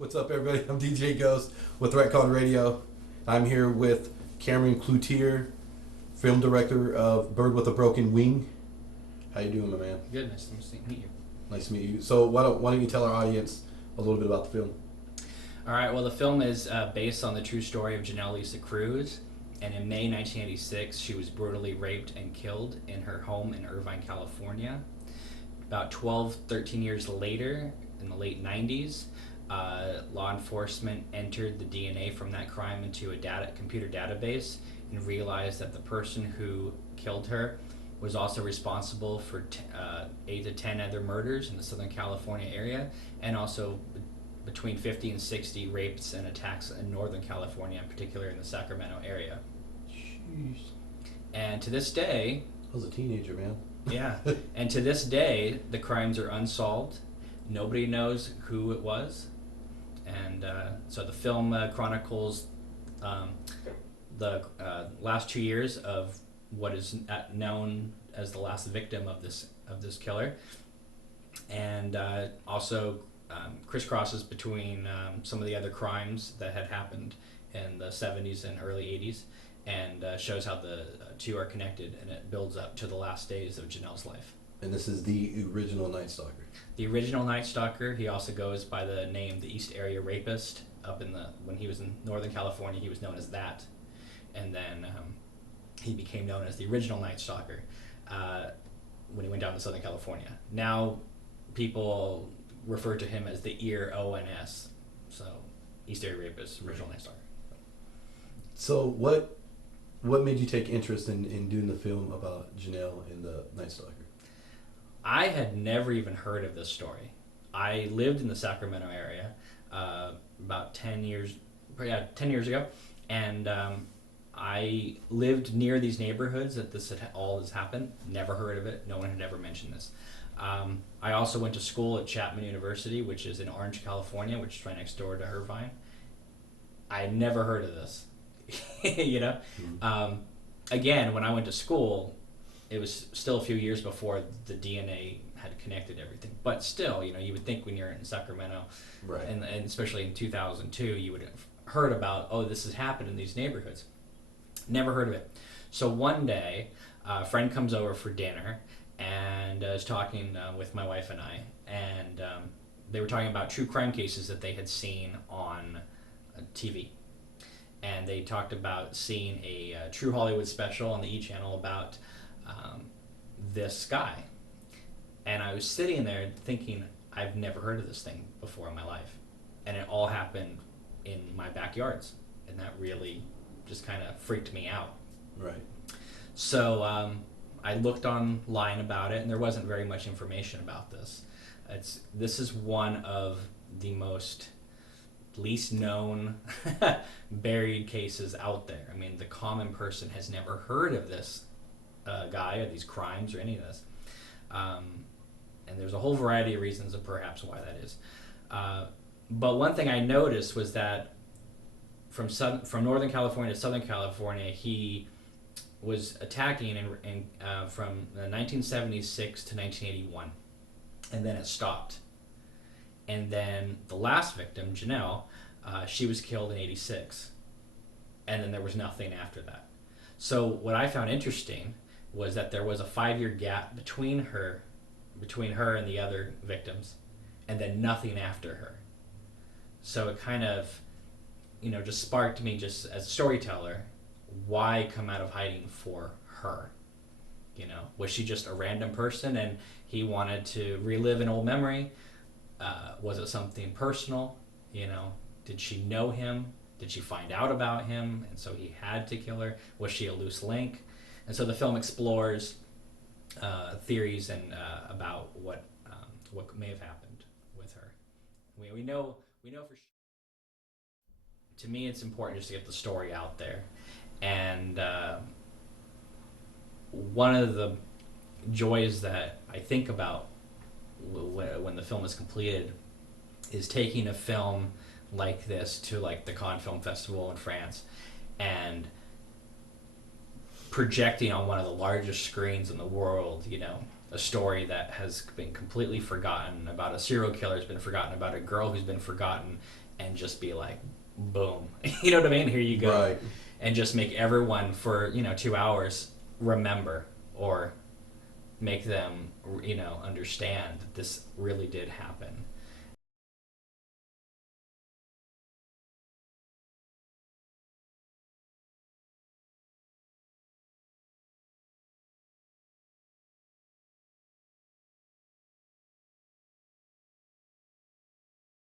What's up, everybody? I'm DJ Ghost with Retcon Radio. I'm here with Cameron Cloutier, film director of Bird with a Broken Wing. How you doing, my man? Good, nice to meet you. Nice to meet you. So why don't you tell our audience a little bit about the film? All right, well, the film is based on the true story of Janelle Lisa Cruz, and in May 1986, she was brutally raped and killed in her home in Irvine, California. About 13 years later, in the late 90s, law enforcement entered the DNA from that crime into a computer database and realized that the person who killed her was also responsible for 8 to 10 other murders in the Southern California area, and also between 50 and 60 rapes and attacks in Northern California, in particular in the Sacramento area. Jeez. And to this day... I was a teenager, man. Yeah. And to this day, the crimes are unsolved. Nobody knows who it was. And so the film chronicles the last 2 years of what is known as the last victim of this killer, and also crisscrosses between some of the other crimes that had happened in the 70s and early 80s, and shows how the two are connected, and it builds up to the last days of Janelle's life. And this is the original Night Stalker. The original Night Stalker. He also goes by the name the East Area Rapist. When he was in Northern California, he was known as that, and then he became known as the original Night Stalker when he went down to Southern California. Now people refer to him as the ONS, so East Area Rapist, original Night Stalker. So what made you take interest in doing the film about Janelle and the Night Stalker? I had never even heard of this story. I lived in the Sacramento area about 10 years ago, and I lived near these neighborhoods that all this happened. Never heard of it. No one had ever mentioned this. I also went to school at Chapman University, which is in Orange, California, which is right next door to Irvine. I had never heard of this. You know? Mm-hmm. Again, when I went to school, it was still a few years before the DNA had connected everything. But still, you would think when you're in Sacramento, right, and especially in 2002, you would have heard about, oh, this has happened in these neighborhoods. Never heard of it. So one day, a friend comes over for dinner and is talking with my wife and I, and they were talking about true crime cases that they had seen on TV. And they talked about seeing a True Hollywood special on the E! Channel about this guy. And I was sitting there thinking, I've never heard of this thing before in my life. And it all happened in my backyards. And that really just kind of freaked me out. Right. So I looked online about it, and there wasn't very much information about this. This is one of the most least known buried cases out there. I mean, the common person has never heard of this guy or these crimes or any of this. And there's a whole variety of reasons of perhaps why that is. But one thing I noticed was that from Northern California to Southern California, he was attacking from 1976 to 1981, and then it stopped. And then the last victim, Janelle, she was killed in 86, and then there was nothing after that. So what I found interesting was that there was a 5-year gap between her and the other victims, and then nothing after her. So it kind of, just sparked me, just as a storyteller, why come out of hiding for her? Was she just a random person and he wanted to relive an old memory? Was it something personal? Did she know him? Did she find out about him and so he had to kill her? Was she a loose link? And so the film explores theories and about what may have happened with her. We know for sure. To me, it's important just to get the story out there. And one of the joys that I think about when the film is completed is taking a film like this to the Cannes Film Festival in France and projecting on one of the largest screens in the world, a story that has been completely forgotten, about a serial killer who's been forgotten, about a girl who's been forgotten, and just be like, boom, you know what I mean? Here you go, Right. and just make everyone for 2 hours remember, or make them understand that this really did happen.